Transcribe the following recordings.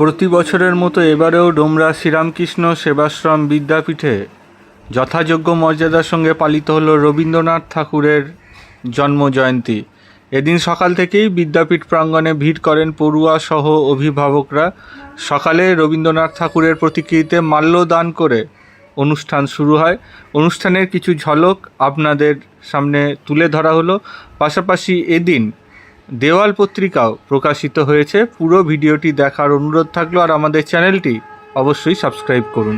প্রতি বছরের মতো এবারেও ডোমরা শ্রীরামকৃষ্ণ সেবাশ্রম বিদ্যাপীঠে যথাযোগ্য মর্যাদার সঙ্গে পালিত হলো রবীন্দ্রনাথ ঠাকুরের জন্মজয়ন্তী। এদিন সকাল থেকেই বিদ্যাপীঠ প্রাঙ্গণে ভিড় করেন পড়ুয়া সহ অভিভাবকরা। সকালে রবীন্দ্রনাথ ঠাকুরের প্রতিকৃতিতে মাল্যদান করে অনুষ্ঠান শুরু হয়। অনুষ্ঠানের কিছু ঝলক আপনাদের সামনে তুলে ধরা হলো। পাশাপাশি এদিন দেওয়াল পত্রিকাও প্রকাশিত হয়েছে। পুরো ভিডিওটি দেখার অনুরোধ থাকলো, আর আমাদের চ্যানেলটি অবশ্যই সাবস্ক্রাইব করুন।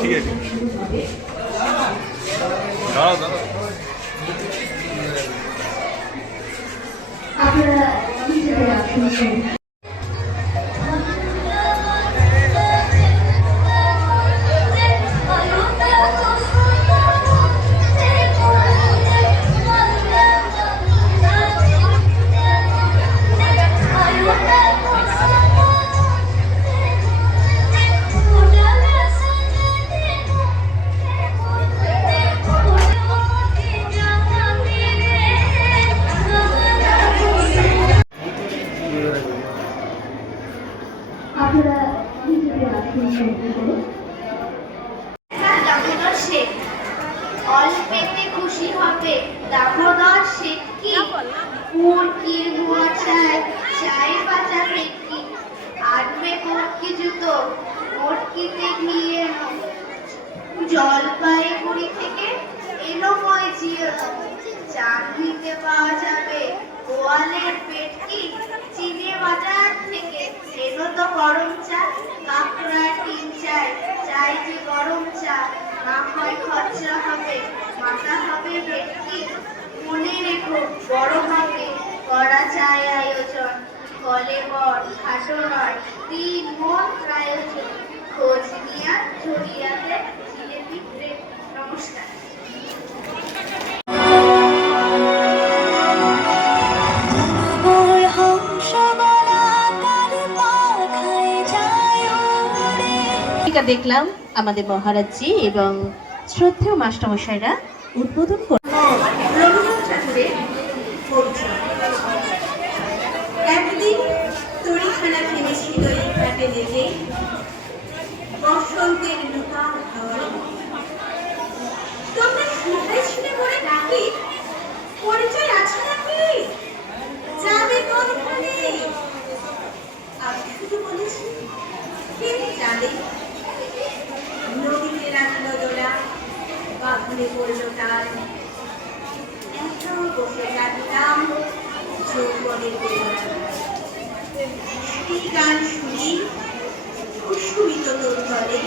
ঠিক আছে, দাঁড়াও দাঁড়াও। অল্পেতে খুশি হবে দামোদর শেঠ কি মুরগির ভুয়া চায় চাই বাজা পেটকি আনবে মুরগি জুতো মুরগিতে ঘিয়ে জলপাইগুড়ি থেকে এলো ময় জিও চাকরিতে পাওয়া যাবে গোয়ালের পেটকি চিনে বাজার থেকে এলো তো গরম চা কাঁকড়ার টিন চাই চাই যে গরম চা না হয় খরচা হবে মাথা হবে ভেটকি মনে রেখো বড় হবে করা চাই আয়োজন কলে বর খাটো নয় 3 মন আয়োজন খোঁজ নিয়া ঝরিয়াতে জিলেপি ব্রেড। নমস্কার। দেখলাম আমাদের মহারাজজি এবং শ্রদ্ধেয় মাস্টারমশাইরা উদ্বোধন রবীন্দ্রনাথ ঠাকুরের একদিন তরিখানা থেমেছিল এই ঘাটে লেগে বসন্তের নূতন হাওয়ায় তোমরা শুনতে শুনে করে ডাকি পরিচয় আছে নাকি যাবে কোনখানে আমি শুধু বলেছি কে জানে নদীতে রাখলো দোলা বাঁধনে পড়ল টান এত বসে কাটলাম যৌবনের সেই গান শুনি কুসুমিত তরুণে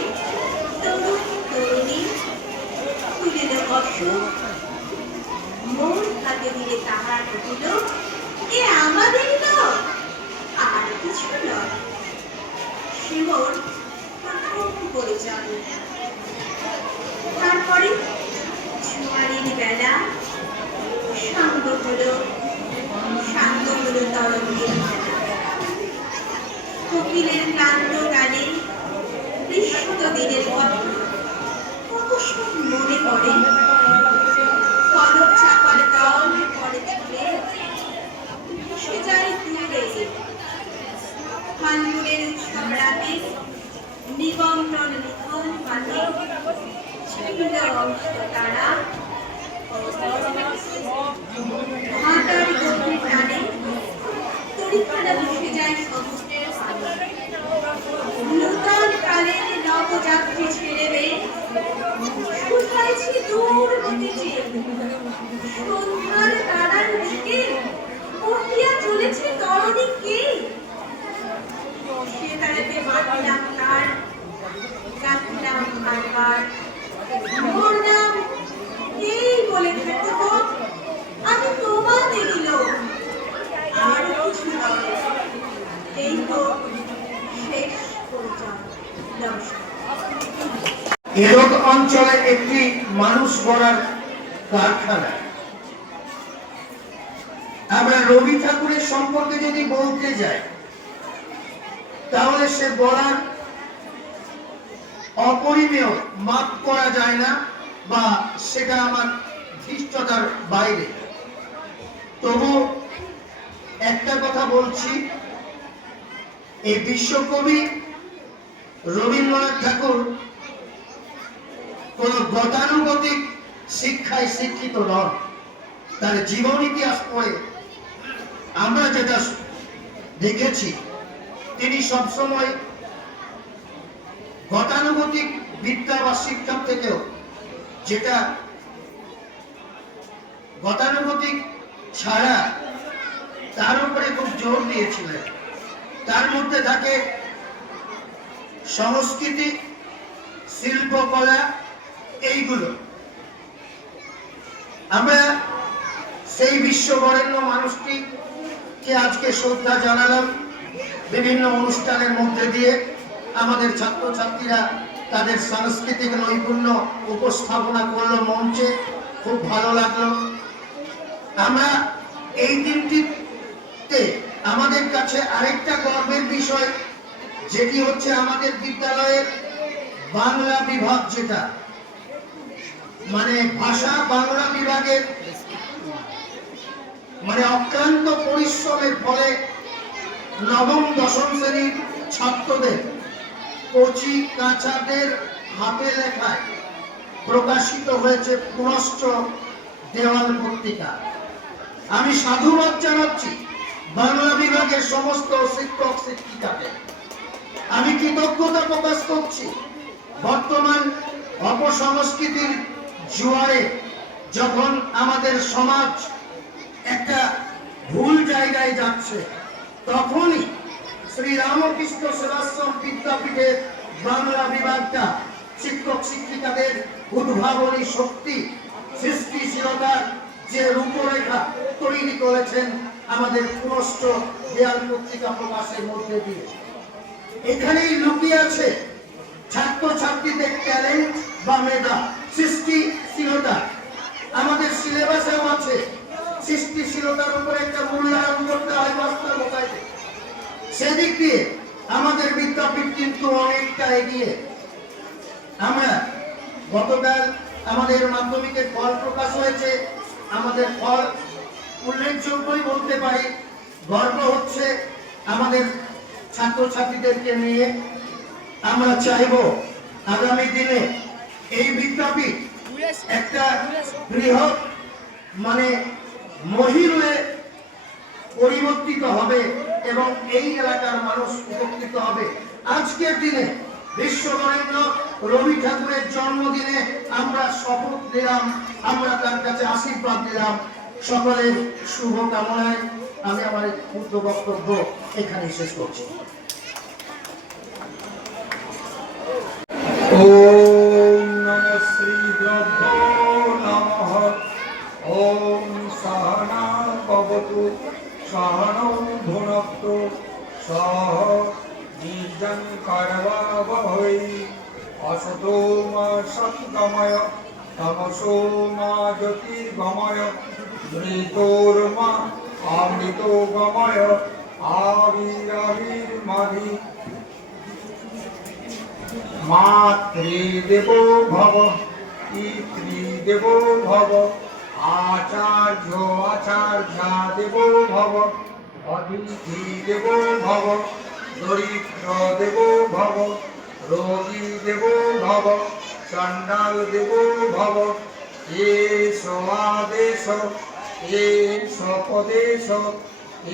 তরুণ তরুণী তুলিল অসুখ মন হাতে দিলে তাহার হইল এ আমাদের নয় আর কিছু নয় সে মোর পরিচয়। তারপরে জোয়ারের বেলা শান্ত হলো তরঙ্গের কোকিলের কান্ড গানে বিশুদ্ধ দিনের কথা অবসর মনে পড়ে কলক চাপার দল পরে চলে সে যায় দূরে ফাল্গুনের উৎসব রাতে নিবন্ধন লিখন পাতে ছিল অংশ তারা হাটার গভীর টানে তরিখানা বসে যায় সমুদ্রের পানে নূতন কালের নবযাত্রী ছেড়ে মেয়ে শুধাইছি দূর এরক অঞ্চলে একটি মানুষ গড়ার কারখানা। আমরা রবি ঠাকুরের সম্পর্কে যদি বলতে যাই তাহলে সে বলার অপরিমেয়, মাপ করা যায় না, বা সেটা আমার ধৃষ্টতার বাইরে। তবু একটা কথা বলছি, এই বিশ্বকবি রবীন্দ্রনাথ ঠাকুর কোন গতানুগতিক শিক্ষায় শিক্ষিত নন। তার জীবন ইতিহাস পড়ে আমরা যেটা দেখেছি, তিনি সবসময় গতানুগতিক বিদ্যা বা শিক্ষা থেকেও, যেটা গতানুগতিক ছাড়া, তার উপরে খুব জোর দিয়েছিলেন। তার মধ্যে থাকে সংস্কৃতি, শিল্পকলা, এইগুলো। আমরা সেই বিশ্ববরেণ্য মানুষটিকে আজকে শ্রদ্ধা জানালাম বিভিন্ন অনুষ্ঠানের মধ্যে দিয়ে। আমাদের ছাত্রছাত্রীরা তাদের সাংস্কৃতিক নৈপুণ্য উপস্থাপনা করলো মঞ্চে, খুব ভালো লাগলো। আমরা এই দিনটিতে আমাদের কাছে আরেকটা গর্বের বিষয়, যেটি হচ্ছে আমাদের বিদ্যালয়ের বাংলা বিভাগ, যেটা মানে ভাষা বাংলা বিভাগের মানে অক্লান্ত পরিশ্রমের ফলে নবম দশম শ্রেণীর ছাত্রদের, কচি কাঁচাদের হাতে লেখায় প্রকাশিত হয়েছে পুনশ্চ দেওয়াল পত্রিকা। আমি সাধুবাদ জানাচ্ছি বাংলা বিভাগের সমস্ত শিক্ষক শিক্ষিকাকে। আমি কৃতজ্ঞতা প্রকাশ করছি বর্তমান অপসংস্কৃতির জোয়ারে যখন আমাদের সমাজ একটা ভুল জায়গায় যাচ্ছে, তখনই শ্রী রামকৃষ্ণ সেবাশ্রম বিদ্যাপীঠের বাংলা বিভাগটা শিক্ষক শিক্ষিকাদের উদ্ভাবনী শক্তি, সৃষ্টিশীলতার যে রূপরেখা তৈরি করেছেন আমাদের পুনশ্চ দেয়াল পত্রিকা প্রকাশের মধ্যে দিয়ে। এখানেই লুকিয়ে আছে ছাত্রছাত্রীদের ট্যালেন্ট বা মেধা, সৃষ্টিশীলতা। আমাদের সিলেবাসেও আছে সৃষ্টিশীলতার উপরে একটা মূল্যায়ন করতে হয় বাস্তবতায়। সেদিক দিয়ে আমাদের বিদ্যাপীঠ কিন্তু অনেকটা এগিয়ে। আমরা গতকাল আমাদের মাধ্যমিকের ফল প্রকাশ হয়েছে। আমাদের ফল উল্লেখযোগ্যই বলতে পারি, গর্ব হচ্ছে আমাদের ছাত্রছাত্রীদেরকে নিয়ে। আমরা চাইব আগামী দিনে এই বিদ্যাপীঠ একটা বৃহৎ মানে মহিরুহে পরিবর্তিত হবে এবং এই এলাকার মানুষ উপকৃত হবে। আজকের দিনে বিশ্ববরেণ্য রবি ঠাকুরের জন্মদিনে আমরা শপথ নিলাম, আমরা তার কাছে আশীর্বাদ দিলাম। সকলের শুভ কামনায় আমি আমার ক্ষুদ্র বক্তব্য এখানে শেষ করছি। ওম নমঃ শ্রী গুরুভ্যো নমঃ। ওম সহনা ভবতু সহনৌ ভুনক্তু সহ বীর্যং কর্মাবহৈ। অসতো মা সৎগময় তমসো মা জ্যোতির্গময়। মৃতোর্মা অমৃতোগময়। আবিরাবির্মাধি মাতৃদেবো ভব পিতৃদেবো ভব। আচার্য আচার্যা দেবো ভব। অতিথি দেবো ভব। দরিদ্র দেবো ভব। রোগী দেবো ভব। চণ্ডাল দেবো ভব। এষ আদেশ এষ পদেশ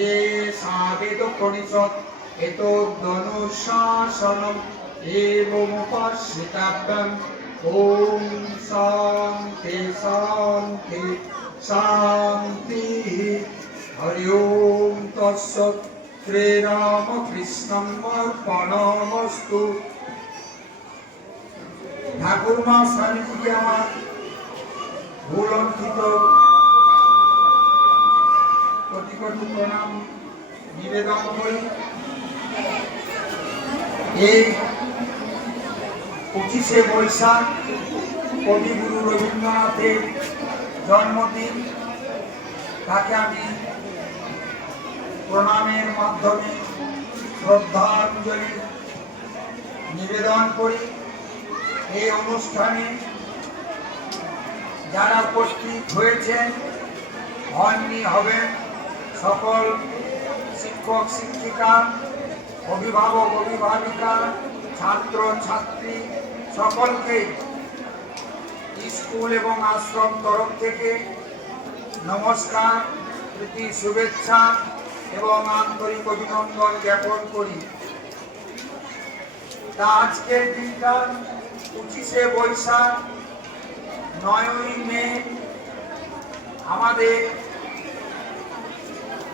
এষাবেদ পরিষদ এতদনুশাসনম एवमुपश्रिताभ्याम्। ॐ शान्ति शान्ति शान्तिः। हरि ओं तत्सत्। श्रीरामकृष्णमर्पणमस्तु। ঠাকুরমা স্বামীজিকে আমার ভুলণ্ঠিত কোটি কোটি প্রণাম নিবেদন করি। এই 25শে বৈশাখ কবিগুরু রবীন্দ্রনাথের জন্মদিন। তাকে আমি প্রণামের মাধ্যমে শ্রদ্ধাঞ্জলি নিবেদন করি। এই অনুষ্ঠানে যারা উপস্থিত হয়েছেন, হননি, হবেন, সকল শিক্ষক শিক্ষিকা, অভিভাবক অভিভাবিকা, ছাত্র ছাত্রী সকলকে স্কুল এবং আশ্রম তরফ থেকে নমস্কার, প্রীতি, শুভেচ্ছা এবং আন্তরিক অভিনন্দন জ্ঞাপন করি। তা আজকের দিনটা 25শে বৈশাখ, 9ই মে আমাদের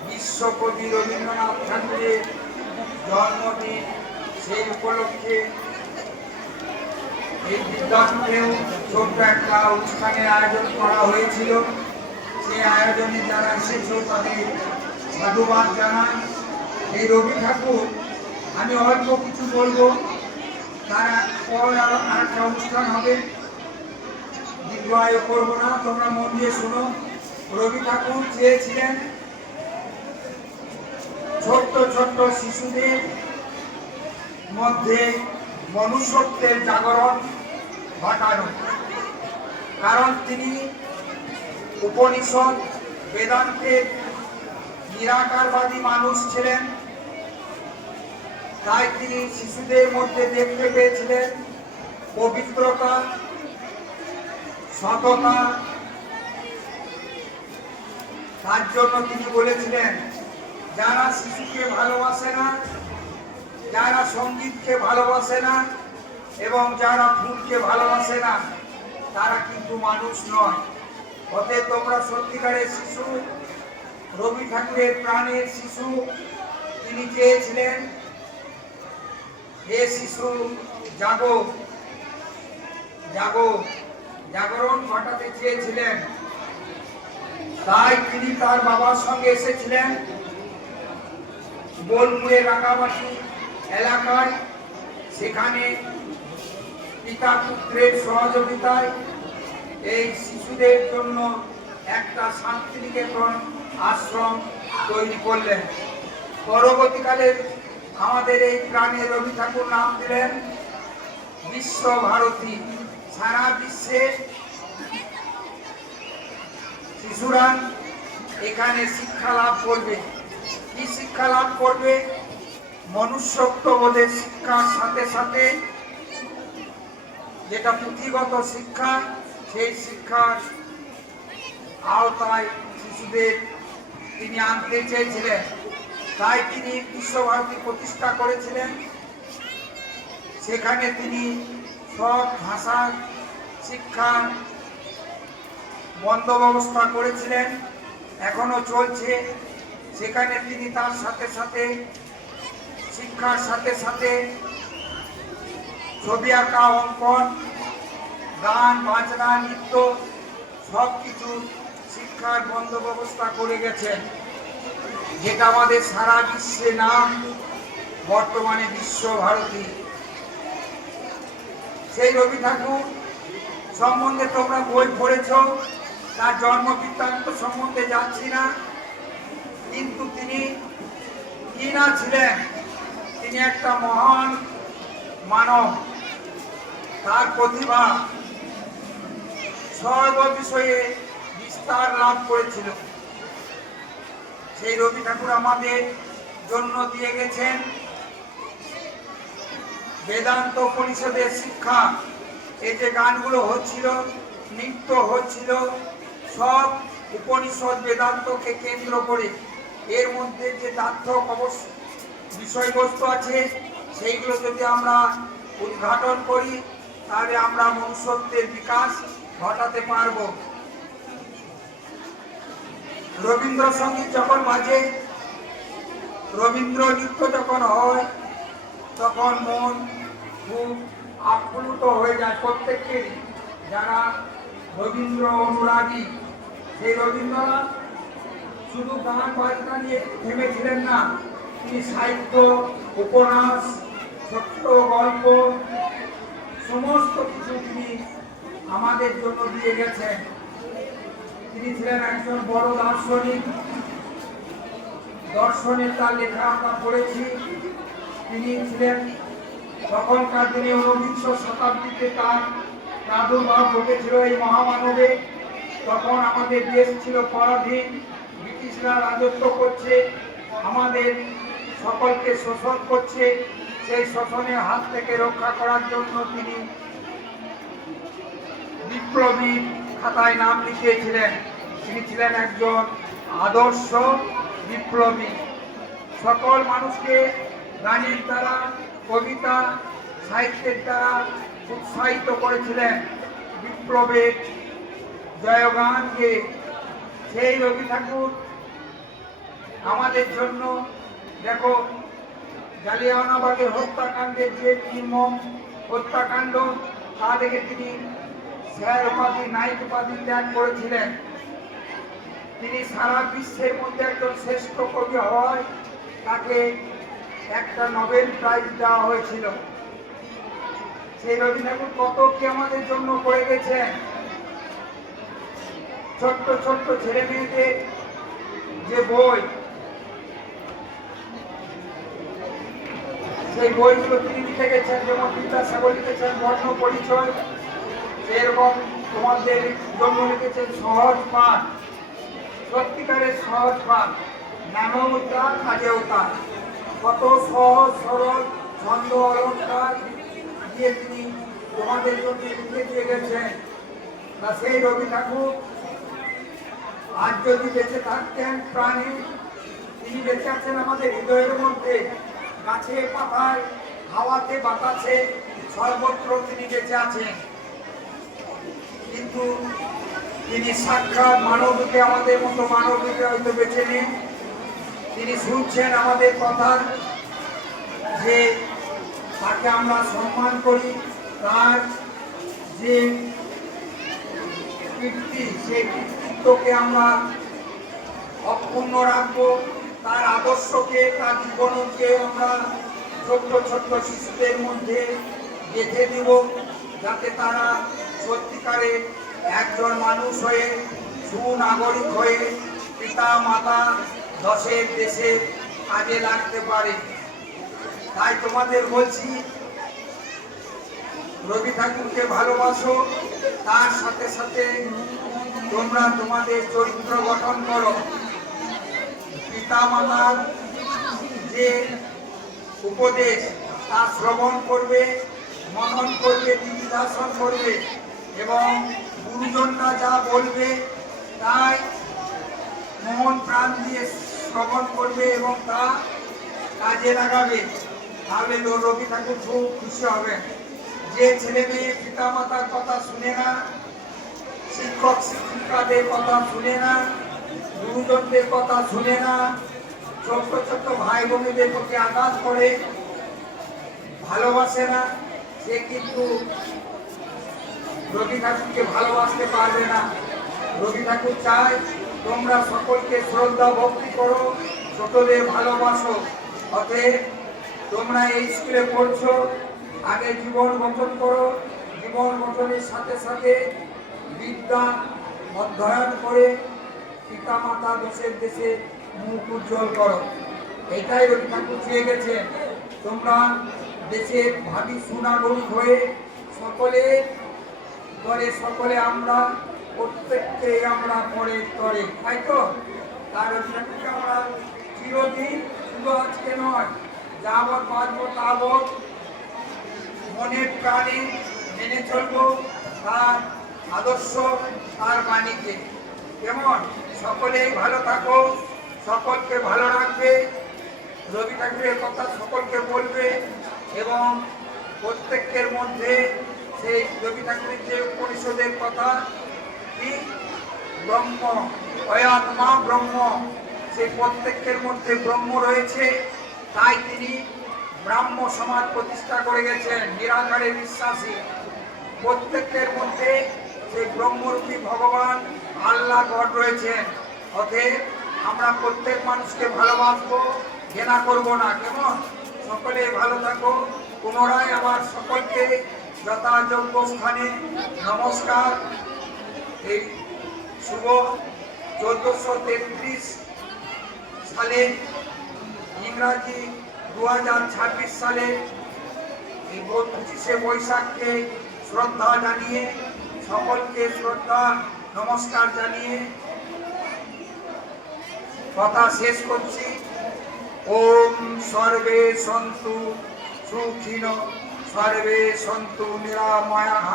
বিশ্বকবি রবীন্দ্রনাথ ঠাকুরের জন্মদিন। সেই উপলক্ষে এই বিদ্যাপীঠেও ছোট্ট একটা অনুষ্ঠানের আয়োজন করা হয়েছিল। সেই আয়োজনে যারা এসেছে তাদের সাধুবাদ জানাই। এই রবি ঠাকুর, আমি অল্প কিছু বলবো, তার পর আরেকটা অনুষ্ঠান হবে, দীর্ঘায়ু করবো না, তোমরা মন দিয়ে শুনো। রবি ঠাকুর চেয়েছিলেন ছোট্ট ছোট্ট শিশুদের মধ্যে মনুষ্যত্বের জাগরণ ঘটানো, কারণ তিনি উপনিষদ বেদান্তের নিরাকারবাদী মানুষ ছিলেন। তাই তিনি শিশুদের মধ্যে দেখতে পেয়েছিলেন পবিত্রতা, সততা। তার জন্য তিনি বলেছিলেন, যারা শিশুকে ভালোবাসে না, যারা সঙ্গীতকে ভালোবাসে না এবং যারা ফুলকে ভালোবাসে না, তারা কিন্তু মানুষ নয়। অতএব তোমরা সত্যিকারের শিশু, রবি ঠাকুরের প্রাণের শিশু। তিনি চেয়েছিলেন, হে শিশু জাগো জাগো, জাগরণ ঘটাতে চেয়েছিলেন। তাই তিনি তার বাবার সঙ্গে এসেছিলেন বোলপুরের রাঙামাটি এলাকায়। সেখানে পিতা পুত্রের সহযোগিতায় এই শিশুদের জন্য একটা শান্তিনিকেতন আশ্রম তৈরি করলেন। পরবর্তীকালে আমাদের এই প্রাণের রবি ঠাকুর নাম দিলেন বিশ্বভারতী। সারা বিশ্বে শিশুরা এখানে শিক্ষা লাভ করবে। কি শিক্ষা লাভ করবে? মনুষ্যত্ববোধের শিক্ষার সাথে সাথে যেটা পুঁথিগত শিক্ষা, সেই শিক্ষার আওতায় শিশুদের তিনি আনতে চেয়েছিলেন। তাই তিনি বিশ্বভারতী প্রতিষ্ঠা করেছিলেন। সেখানে তিনি সব ভাষার শিক্ষা বন্দোবস্ত করেছিলেন, এখনো চলছে। সেখানে তিনি তার সাথে সাথে শিক্ষার সাথে সাথে ছবি আঁকা, অঙ্কন, গান বাজনা, নৃত্য সব কিছু শিক্ষার বন্দোবস্ত করে গেছেন, যেটা আমাদের সারা বিশ্বে নাম বর্তমানে বিশ্বভারতী। সেই রবি ঠাকুর সম্বন্ধে তোমরা বই পড়েছ, তার জন্ম বৃত্তান্ত সম্বন্ধে যাচ্ছি না, কিন্তু তিনি কি না ছিলেন? তিনি একটা মহান মানব। তার প্রতিভা সর্ব বিষয়ে বিস্তার লাভ করেছিল। সেই রবি ঠাকুর আমাদের জন্য দিয়ে গেছেন বেদান্ত উপনিষদের শিক্ষা। এই যে গানগুলো হচ্ছিল, নৃত্য হচ্ছিল, সব উপনিষদ বেদান্তকে কেন্দ্র করে। এর মধ্যে যে তাত্ত্বিক বিষয়বস্তু আছে, সেইগুলো যদি আমরা উদ্ঘাটন করি, তাহলে আমরা মনুষ্যত্বের বিকাশ ঘটাতে পারব। রবীন্দ্রসঙ্গীত যখন বাজে, রবীন্দ্র নৃত্য যখন হয়, তখন মন খুব আপ্লুত হয়ে যায় প্রত্যেকেরই, যারা রবীন্দ্র অনুরাগী। সেই রবীন্দ্রনাথ শুধু গান বাজনা নিয়ে থেমেছিলেন না, তিনি সাহিত্য, উপন্যাস, ছোট্ট গল্প সমস্ত কিছু তিনি আমাদের জন্য দিয়ে গেছেন। তিনি ছিলেন একজন বড় দার্শনিক, দর্শনের তার লেখা আমরা পড়েছি। তিনি ছিলেন তখনকার দিনে 19বিংশ শতাব্দীতে তার প্রাদুর্ভাব ঘটেছিল এই মহামানবে। তখন আমাদের দেশ ছিল পরাধীন, ব্রিটিশরা রাজত্ব করছে, আমাদের সকলকে শোষণ করছে। সেই শোষণের হাত থেকে রক্ষা করার জন্য তিনি বিপ্লবী খাতায় নাম লিখিয়েছিলেন। তিনি ছিলেন একজন আদর্শ বিপ্লবী। সকল মানুষকে গানের দ্বারা, কবিতা সাহিত্যের দ্বারা উৎসাহিত করেছিলেন বিপ্লবের জয়গান গেয়ে। সেই রবি ঠাকুর আমাদের জন্য, দেখো, জালিয়ানওয়ালাবাগের হত্যাকাণ্ডের যে নির্মম হত্যাকাণ্ড, তা থেকে তিনি স্যার উপাধি, নাইট উপাধি ত্যাগ করেছিলেন। তিনি সারা বিশ্বের মধ্যে একজন শ্রেষ্ঠ কবি হওয়ায় তাকে একটা নোবেল প্রাইজ দেওয়া হয়েছিল। সেই রবি ঠাকুর কত কি আমাদের জন্য করে গেছেন। ছোট্ট ছোট্ট ছেলে মেয়েদের যে বই, সেই বইগুলো তিনি লিখে গেছেন। যেমন বিদ্যাসাগর লিখেছেন বর্ণ পরিচয়, সেরকম তোমাদের জন্য লিখেছেন সহজ পাঠ, সত্যিকারের সহজ পাঠ, নামেও তার কাজেও তার। কত সহজ সরল ছন্দ অলঙ্কার দিয়ে তিনি তোমাদের জন্য লিখে দিয়ে গেছেন। তা সেই রবি ঠাকুর আজ যদি বেঁচে থাকতেন প্রাণে, তিনি বেঁচে আছেন আমাদের হৃদয়ের মধ্যে, গাছে পাতায়, হাওয়াতে বাতাসে, সর্বত্র তিনি বেঁচে আছেন। কিন্তু তিনি সাক্ষাৎ মানবকে, আমাদের মতো মানবকে হয়তো বেঁচে নেন। তিনি শুনছেন আমাদের কথা, যে তাকে আমরা সম্মান করি, তার যে কীর্তি, সেই কৃতিত্বকে আমরা অক্ষুণ্ণ রাখবো, তার আদর্শকে, তার জীবনকে আমরা ছোট্ট ছোট্ট শিশুদের মধ্যে গেঁথে দিব, যাতে তারা সত্যিকারে একজন মানুষ হয়ে, সুনাগরিক হয়ে, পিতা মাতা দশের দেশে কাজে লাগতে পারে। তাই তোমাদের বলছি, রবি ঠাকুরকে ভালোবাসো, তার সাথে সাথে তোমরা তোমাদের চরিত্র গঠন করো। পিতা মাতার যে উপদেশ, তা শ্রবণ করবে, মনন করবে, নিধিধ্যাসন করবে, এবং গুরুজনরা যা বলবে তাই মন প্রাণ দিয়ে শ্রবণ করবে এবং তা কাজে লাগাবে। তাহলে রবি ঠাকুর খুব খুশি হবেন। যে ছেলে মেয়ে পিতা মাতার কথা শুনে না, শিক্ষক শিক্ষিকাদের কথা শুনে না, গুরুজনদের কথা শুনে না, ছোট্ট ছোট্ট ভাই বোনেদের প্রতি আঘাত করে, ভালোবাসে না, সে কিন্তু রবি ঠাকুরকে ভালোবাসতে পারবে না। রবি ঠাকুর চায় তোমরা সকলকে শ্রদ্ধা ভক্তি করো, ছোটদের ভালোবাসো। অতএব তোমরা এই স্কুলে পড়ছো, আগে জীবন গঠন করো, জীবন গঠনের সাথে সাথে বিদ্যা অধ্যয়ন করে পিতা মাতা দেশের দেশে মুখ উজ্জ্বল করো। এটাই রবি ঠাকুর চেয়ে গেছে। তোমরা দেশের ভাবি সুনাগরিক হয়ে সকলে তরে, সকলে আমরা প্রত্যেককে আমরা পরে তরে, তাই তো? তার রবি ঠাকুরকে আমরা চিরদিন, শুধু আজকে নয়, যাবৎ বাঁচবো তাবৎ মনের প্রাণে মেনে চলবো তার আদর্শ, তার বাণীকে। কেমন? সকলেই ভালো থাকো, সকলকে ভালো রাখবে, রবি ঠাকুরের কথা সকলকে বলবে, এবং প্রত্যেকের মধ্যে সেই রবি ঠাকুরের যে উপনিষদের কথা, কি ব্রহ্ম, অয়াত্মা ব্রহ্ম, সেই প্রত্যেকের মধ্যে ব্রহ্ম রয়েছে। তাই তিনি ব্রাহ্ম সমাজ প্রতিষ্ঠা করে গেছেন, নিরাকারে বিশ্বাসী। প্রত্যেকের মধ্যে সেই ব্রহ্মরূপী ভগবান আল্লাহ গড রয়েছেন। অতএব আমরা প্রত্যেক মানুষকে ভালোবাসবো, ঘৃণা করব না। কেমন? সকলে ভালো থাকো। পুনরায় আবার সকলকে যথাযোগ্য স্থানে নমস্কার। এই শুভ 1433 সালে ইংরাজি 2026 সালে এই 25শে বৈশাখকে শ্রদ্ধা জানিয়ে, সকলকে শ্রদ্ধা নমস্কার জানিয়ে কথা শেষ করছি। ওম সর্বে সন্তু সুখিনো, সর্বে সন্তু নিরাময়াঃ,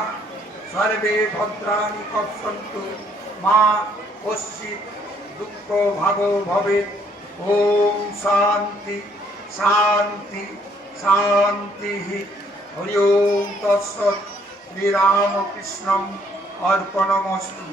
সর্বে ভদ্রাণি পশ্যন্তু, মা কশ্চিৎ দুঃখ ভাগো ভবেৎ। ওম শান্তি শান্তি শান্তি। হরি ওম তৎসৎ। শ্রীরামকৃষ্ণম অর্পণমস্তু।